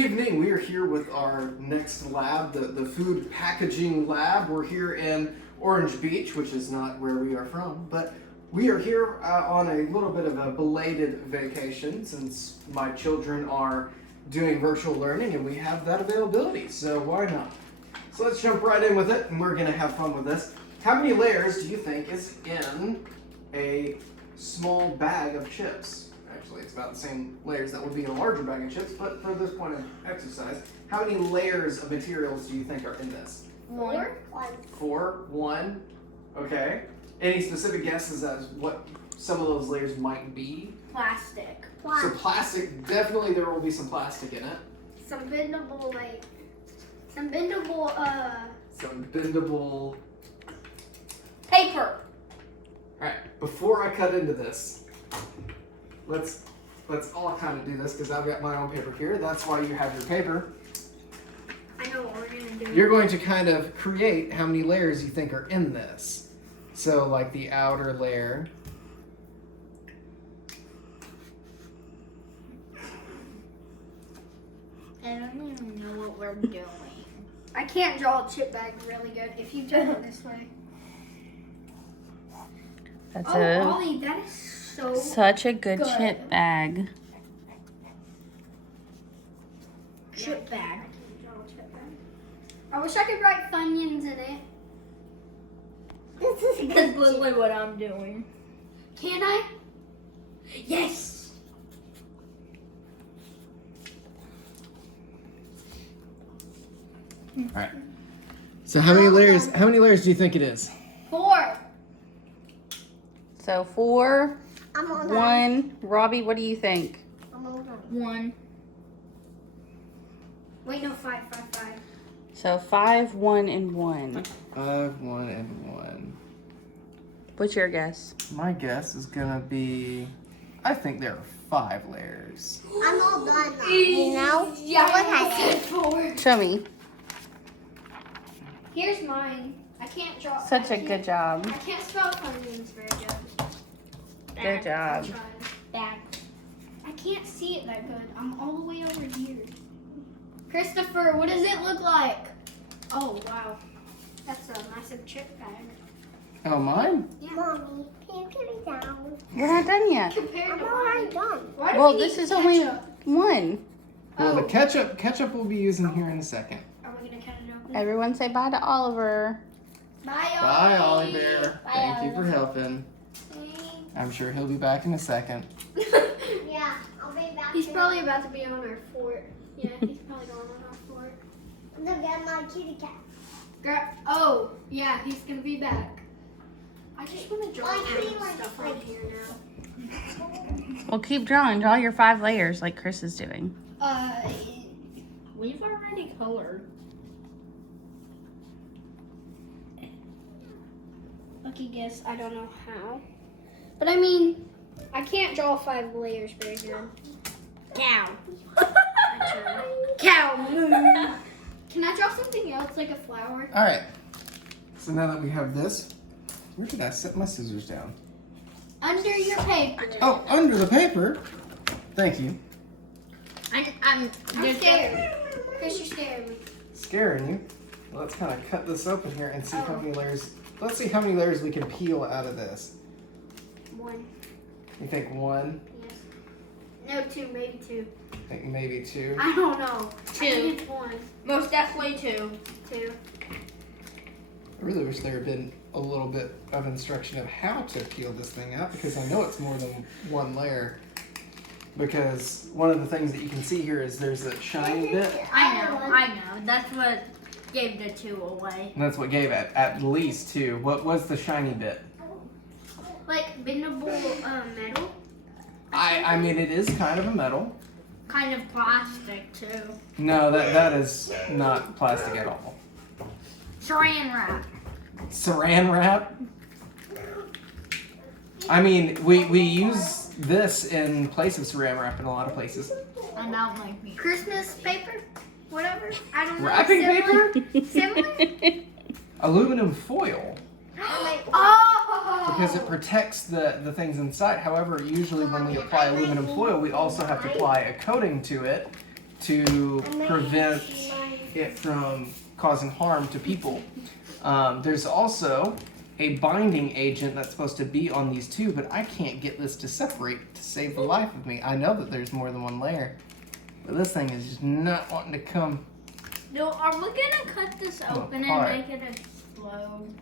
evening. We are here with our next lab, the food packaging lab. We're here in Orange Beach, which is not where we are from, but we are here on a little bit of a belated vacation since my children are doing virtual learning and we have that availability, so why not? So let's jump right in with it and we're gonna have fun with this. How many layers do you think is in a small bag of chips? Actually, it's about the same layers that would be in a larger bag of chips, but for this point of exercise, how many layers of materials do you think are in this? Four. One. Okay. Any specific guesses as what some of those layers might be? Plastic. So plastic, definitely there will be some plastic in it. Some bendable. Some bendable. Paper. Alright, before I cut into this, let's all kind of do this because I've got my own paper here. That's why you have your paper. I know what we're gonna do. You're going to kind of create how many layers you think are in this. So like the outer layer. I don't even know what we're doing. I can't draw a chip bag really good if you do it this way. That's Ollie, that is so such a good good. chip bag. Chip bag. I can't draw a chip bag. I wish I could write Funyuns in it. This is That's literally what I'm doing. Can I? Yes. Alright. So how many layers do you think it is? 4. So 4, I'm on 1. Robbie, what do you think? I'm on 1. Wait, no, 5. So 5, 1, and 1. 5, 1, and 1. What's your guess? My guess is gonna be, I think there are 5 layers. I'm all done now. You know? Yeah, I said 4. Show me. Here's mine. I can't draw. Such a good job. I can't spell Funyuns very good. Good job. Bad. I can't see it that good. I'm all the way over here. Christopher, what does it look like? Oh, wow. That's a massive chip bag. Oh, mine? Yeah. Mommy, can you get me down? We're not done yet. Compared to mine. Why do Well, we this need is only ketchup? 1. Well, the Oh. ketchup we'll be using here in a second. Are we going to cut it open? Everyone say bye to Oliver. Bye, Bye, Ollie Bear. Bye, Thank you for Ollie. helping. I'm sure he'll be back in a second. Yeah, I'll be back. He's probably about to be on our fort. Yeah, he's probably going on our fort. Look at my kitty cat. Oh, yeah, he's gonna be back. I just want to draw I feel animal like- stuff on here now. Well, keep drawing. Draw your 5 layers like Chris is doing. We've already colored. Lucky guess, I don't know how. But I mean, I can't draw 5 layers very good. Cow. Cow. Can I draw something else, like a flower? Alright. So now that we have this, where did I set my scissors down? Under your paper. Oh, under the paper. Thank you. I'm scared. Chris, you're scaring me. Scaring you. Well, let's kind of cut this open here and see how many layers. Let's see how many layers we can peel out of this. 1. You think 1? Yes. No, 2, maybe 2. I think maybe 2. I don't know. I 2. think it's 1, Most definitely 2. 2. I really wish there had been a little bit of instruction of how to peel this thing out because I know it's more than 1 layer. Because one of the things that you can see here is there's a shiny bit. I know. That's what gave the 2 away. And that's what gave it at least 2. What was the shiny bit? Like bendable metal. I mean, it is kind of a metal. Kind of plastic too. No, that is not plastic at all. Saran wrap. Saran wrap? I mean, we use this in place of saran wrap in a lot of places. And I don't like me. Christmas paper. Whatever. I don't know. Wrapping Similar? paper? Similar? Aluminum foil. Oh! Because it protects the things inside. However, usually when we apply aluminum foil, we also have to apply a coating to it to prevent it from causing harm to people. There's also a binding agent that's supposed to be on these two, but I can't get this to separate to save the life of me. I know that there's more than one layer, but this thing is just not wanting to come. No, are we gonna cut this open apart. and make it explode?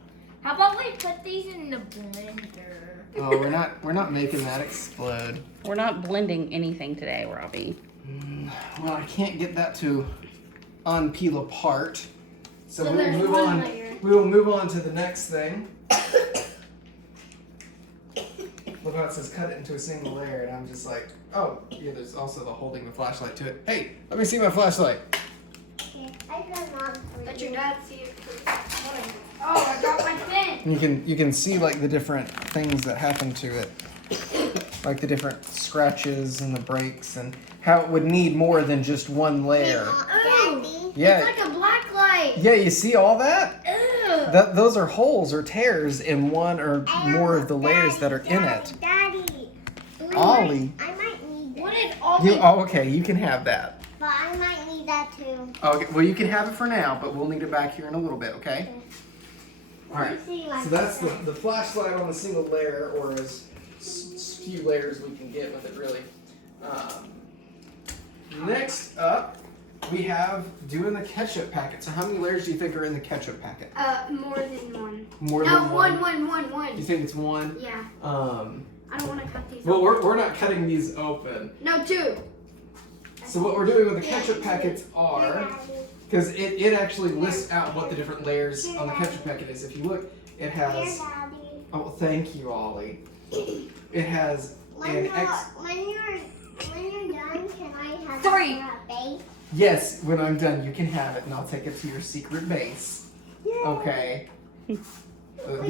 How about we put these in the blender? Oh, we're not making that explode. We're not blending anything today, Robbie. Well, I can't get that to unpeel apart. So So we'll there's move one on. layer. We will move on to the next thing. Look how it says cut it into a single layer, and I'm just like, oh, yeah, there's also the holding the flashlight to it. Hey, let me see my flashlight. Okay, I got one for Let you. your dad see it first. Oh, I dropped my pen. And you can see like the different things that happen to it. Like the different scratches and the breaks and how it would need more than just one layer. Daddy. Yeah. It's like a black light. Yeah, you see all that? Ew. Those are holes or tears in one or more of the layers that are in it. Daddy. Ollie. I might need What that. did Ollie? Okay, you can have that. But I might need that too. Okay, well you can have it for now, but we'll need it back here in a little bit, okay? Alright, so that's the flashlight on the single layer, or as few layers we can get with it, really. Next up, we have doing the ketchup packet. So how many layers do you think are in the ketchup packet? More than one. More No, than one. You think it's one? Yeah. I don't want to cut these. Well, open. we're not cutting these open. No, two. So what we're doing with the ketchup packets are, Daddy. because it actually lists out what the different layers on the ketchup packet is. If you look, it Here, has, Daddy. oh, thank you, Ollie. It has When an X. you're done, can I have 3. a base? Yes, when I'm done, you can have it, and I'll take it to your secret base. Yeah. Okay. The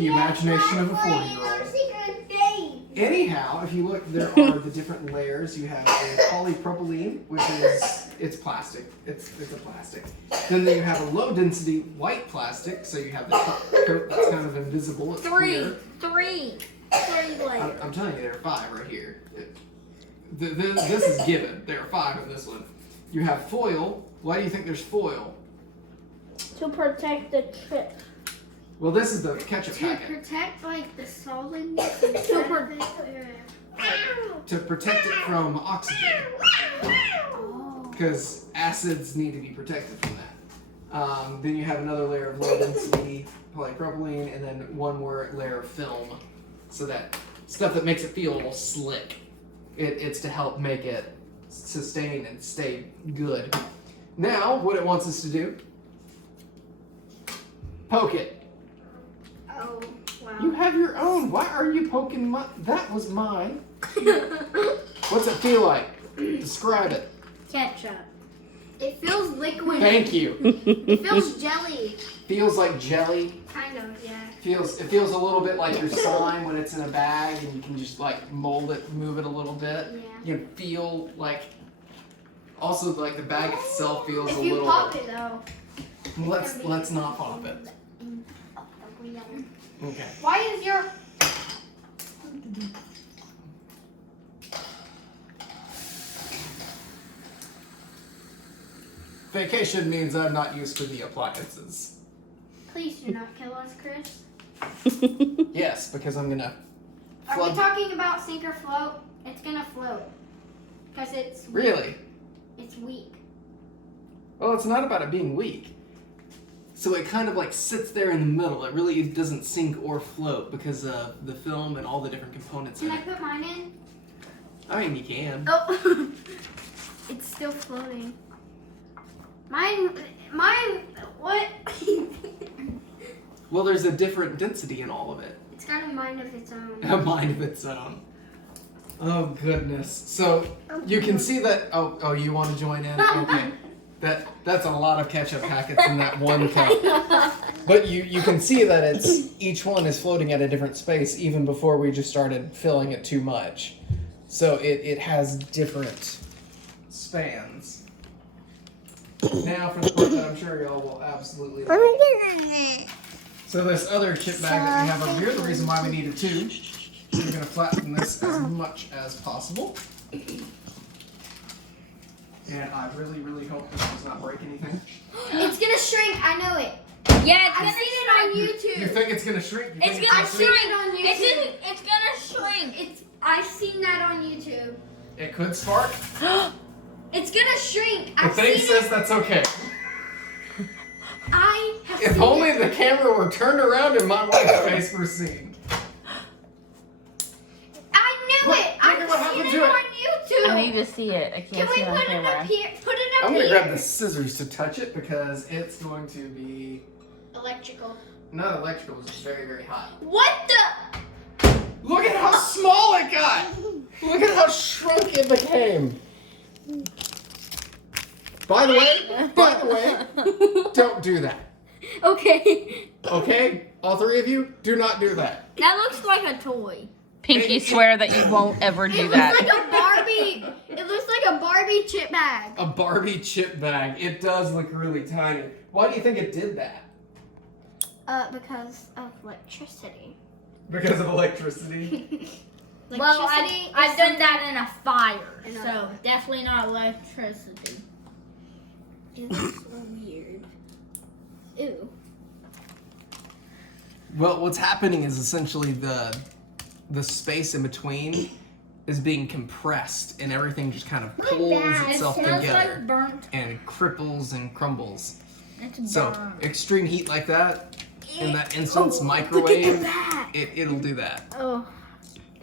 imagination of a 4-year-old. Secret base. Anyhow, if you look, there are the different layers. You have a polypropylene, which is, it's plastic. It's a plastic. Then you have a low density white plastic, so you have the top coat that's kind of invisible. It's clear. 3 layers. I'm telling you, there are 5 right here. This is given. There are 5 in this one. You have foil. Why do you think there's foil? To protect the chip. Well, this is the ketchup To packet. protect like the solid. To protect it from oxygen. Oh. Because acids need to be protected from that. Then you have another layer of low density polypropylene, and then one more layer of film. So that stuff that makes it feel slick. It's to help make it sustain and stay good. Now, what it wants us to do, poke it. Oh, wow. You have your own. Why are you poking my, that was mine. What's it feel like? Describe it. Ketchup. It feels liquid. Thank you. It feels jelly. Feels like jelly. Kind of, yeah. It feels a little bit like your slime when it's in a bag and you can just like mold it, move it a little bit. Yeah. You feel like, also like the bag itself feels If a you little. pop it though. Let's not pop it. Okay. Why is your Vacation means I'm not used to the appliances. Please do not kill us, Chris. Yes, because I'm gonna Are we flood. talking about sink or float? It's gonna float. Because it's Really? it's weak. Well, it's not about it being weak. So it kind of like sits there in the middle. It really doesn't sink or float because of the film and all the different components in Can I it. put mine in? I mean, you can. Oh, it's still floating. Mine, what? Well, there's a different density in all of it. It's got a mind of its own. A mind of its own. Oh goodness. So you can see that. Oh, you want to join in? Okay. That's a lot of ketchup packets in that one cup. But you can see that each one is floating at a different space even before we just started filling it too much. So it has different spans. Now for the part that I'm sure y'all will absolutely like. So this other chip bag that we have over here, the reason why we needed 2, so we're going to flatten this as much as possible. And I really, really hope this does not break anything. It's gonna shrink. I know it. Yeah, it's I've gonna seen it on You YouTube. think it's gonna shrink? You It's think gonna shrink? shrink. on It's YouTube. gonna shrink. I've seen that on YouTube. It could spark. It's gonna shrink. The I've thing seen says it. that's okay. I have If seen only it. the camera were turned around and my wife's face were seen. I knew Look, it. look I've at what seen happened it to it. on YouTube. I need to see it. I Can can't we see it on put it camera. up here? Put it up I'm gonna here. grab the scissors to touch it because it's going to be Electrical. not electrical. It's very, very hot. What the? Look at how small it got. Look at how shrunk it became. By the way, don't do that. Okay. Okay? All three of you, do not do that. That looks like a toy. Pinky, swear that you won't ever do It that. looks like a Barbie. It looks like a Barbie chip bag. A Barbie chip bag. It does look really tiny. Why do you think it did that? Because of electricity. Because of electricity. Well, Electricity I've is done that in a fire, In a- so definitely not electricity. It's so weird. Ew. Well, what's happening is essentially the space in between is being compressed and everything just kind of pulls bad. itself It smells together like burnt. and cripples and crumbles. It's So burnt. extreme heat like that, in that instance, Look at the microwave, back. it'll do that. Oh.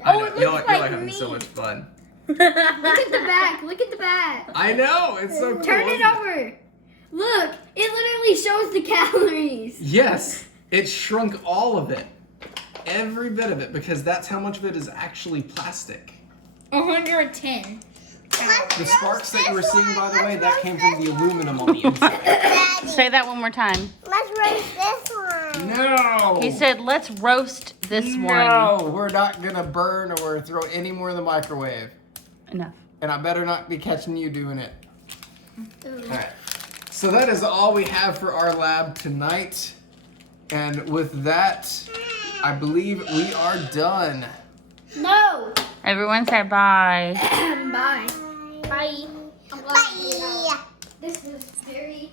I Oh, know, it y'all looks are like having so meat. much fun. Look at the back. Look at the back. I know, it's so cool. Turn it isn't over. Look, it literally shows the calories. Yes, it shrunk all of it. Every bit of it, because that's how much of it is actually plastic. 110. The sparks that you were seeing, by the way, that came from the aluminum on the inside. Daddy, Say that one more time. let's roast this one. No! He said, let's roast this one. No, we're not gonna burn or throw any more in the microwave. Enough. And I better not be catching you doing it. Alright. So that is all we have for our lab tonight. And with that, I believe we are done. No. Everyone say bye. Bye. Bye. Bye. This is very